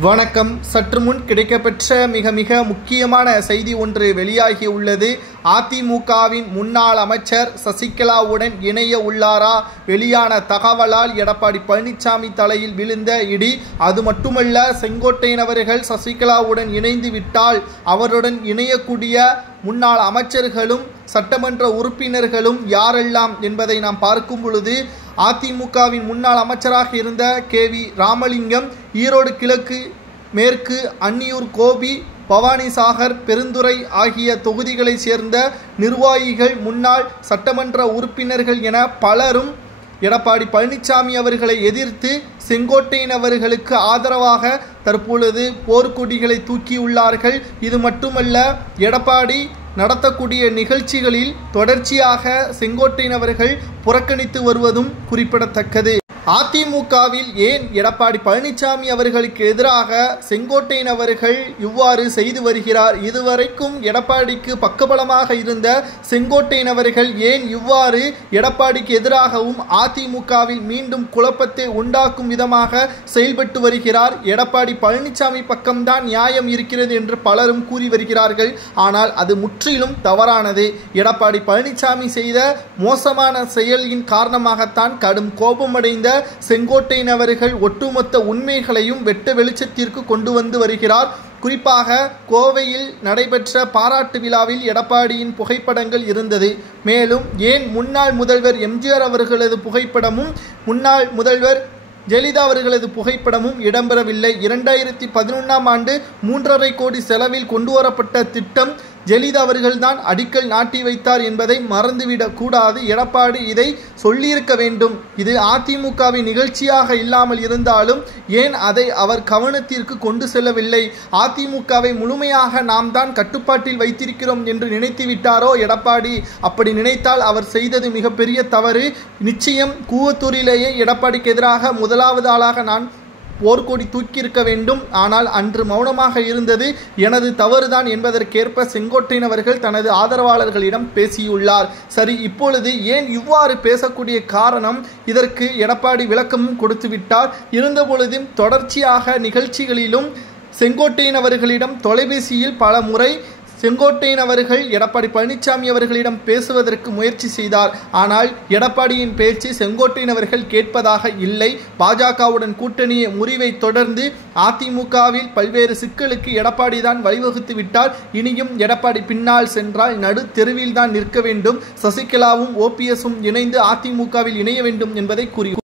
வணக்கம். சற்று முன் கிடைக்கப்பெற்ற மிக முக்கியமான செய்தி ஒன்று வெளியாகி உள்ளது. அதிமுகவின் முன்னாள் அமைச்சர் சசிகலாவுடன் இணைய உள்ளாரா? வெளியான தகவலால் எடப்பாடி பழனிசாமி தலையில் விழுந்த இடி. அது மட்டுமல்ல, செங்கோட்டையன் அவர்கள் சசிகலாவுடன் இணைந்து விட்டால் அவருடன் இணையக்கூடிய முன்னாள் அமைச்சர்களும் சட்டமன்ற உறுப்பினர்களும் யாரெல்லாம் என்பதை நாம் பார்க்கும் பொழுது, அதிமுகவின் முன்னாள் அமைச்சராக இருந்த KV ராமலிங்கம், ஈரோடு கிழக்கு, மேற்கு, அன்னியூர், கோபி, பவானிசாகர், பெருந்துறை ஆகிய தொகுதிகளை சேர்ந்த நிர்வாகிகள், முன்னாள் சட்டமன்ற உறுப்பினர்கள் என பலரும் எடப்பாடி பழனிசாமி அவர்களை எதிர்த்து செங்கோட்டையன் அவர்களுக்கு ஆதரவாக தற்பொழுது போர்க்கொடிகளை தூக்கியுள்ளார்கள். இது மட்டுமல்ல, எடப்பாடி நடத்தக்கூடிய நிகழ்ச்சிகளில் தொடர்ச்சியாக செங்கோட்டையன் அவர்கள் புறக்கணித்து வருவதும் குறிப்பிடத்தக்கது. அதிமுகவில் ஏன் எடப்பாடி பழனிசாமி அவர்களுக்கு எதிராக செங்கோட்டையன் அவர்கள் இவ்வாறு செய்து வருகிறார்? இதுவரைக்கும் எடப்பாடிக்கு பக்கபலமாக இருந்த செங்கோட்டையன் அவர்கள் ஏன் இவ்வாறு எடப்பாடிக்கு எதிராகவும் அதிமுகவில் மீண்டும் குழப்பத்தை உண்டாக்கும் விதமாக செயல்பட்டு வருகிறார்? எடப்பாடி பழனிசாமி பக்கம்தான் நியாயம் இருக்கிறது என்று பலரும் கூறி வருகிறார்கள். ஆனால் அது முற்றிலும் தவறானது. எடப்பாடி பழனிசாமி செய்த மோசமான செயலின் காரணமாகத்தான் கடும் கோபமடைந்த செங்கோட்டையன் அவர்கள் ஒட்டுமொத்த உண்மைகளையும் வெட்ட வெளிச்சத்திற்கு கொண்டு வந்து வருகிறார். குறிப்பாக கோவையில் நடைபெற்ற பாராட்டு விழாவில் எடப்பாடியின் புகைப்படங்கள் இருந்தது. மேலும் ஏன் முன்னாள் முதல்வர் எம்ஜிஆர் அவர்களது புகைப்படமும் முன்னாள் முதல்வர் ஜெயலலிதா அவர்களது புகைப்படமும் இடம்பெறவில்லை? 2011ஆம் ஆண்டு 3.5 கோடி செலவில் கொண்டுவரப்பட்ட திட்டம் ஜெயலலிதா அவர்கள்தான் அடிக்கல் நாட்டி வைத்தார் என்பதை மறந்துவிடக் கூடாது. எடப்பாடி இதை சொல்லியிருக்க வேண்டும். இது அதிமுகவின் நிகழ்ச்சியாக இல்லாமல் இருந்தாலும் ஏன் அதை அவர் கவனத்திற்கு கொண்டு செல்லவில்லை? அதிமுகவை முழுமையாக நாம் தான் கட்டுப்பாட்டில் வைத்திருக்கிறோம் என்று நினைத்து விட்டாரோ எடப்பாடி? அப்படி நினைத்தால் அவர் செய்தது மிகப்பெரிய தவறு. நிச்சயம் கூவத்தூரிலேயே எடப்பாடிக்கு எதிராக முதலாவது ஆளாக நான் போர்க்கொடி தூக்கியிருக்க வேண்டும். ஆனால் அன்று மௌனமாக இருந்தது எனது தவறுதான் என்பதற்கேற்ப செங்கோட்டையன் அவர்கள் தனது ஆதரவாளர்களிடம் பேசியுள்ளார். சரி, இப்பொழுது ஏன் இவ்வாறு பேசக்கூடிய காரணம்? இதற்கு எடப்பாடி விளக்கமும் கொடுத்து விட்டார். இருந்தபொழுதும் தொடர்ச்சியாக நிகழ்ச்சிகளிலும் செங்கோட்டையன் அவர்களிடம் தொலைபேசியில் பல முறை செங்கோட்டையன் அவர்கள் எடப்பாடி பழனிசாமி அவர்களிடம் பேசுவதற்கு முயற்சி செய்தார். ஆனால் எடப்பாடியின் பேச்சு செங்கோட்டையன் அவர்கள் கேட்பதாக இல்லை. பாஜகவுடன் கூட்டணியை முறிவை தொடர்ந்து அதிமுகவில் பல்வேறு சிக்கலுக்கு எடப்பாடி தான் வழிவகுத்து விட்டார். இனியும் எடப்பாடி பின்னால் சென்றால் நடு தெருவில் தான் நிற்க வேண்டும். சசிகலாவும் OPSம் இணைந்து அதிமுகவில் இணைய வேண்டும் என்பதை கூறி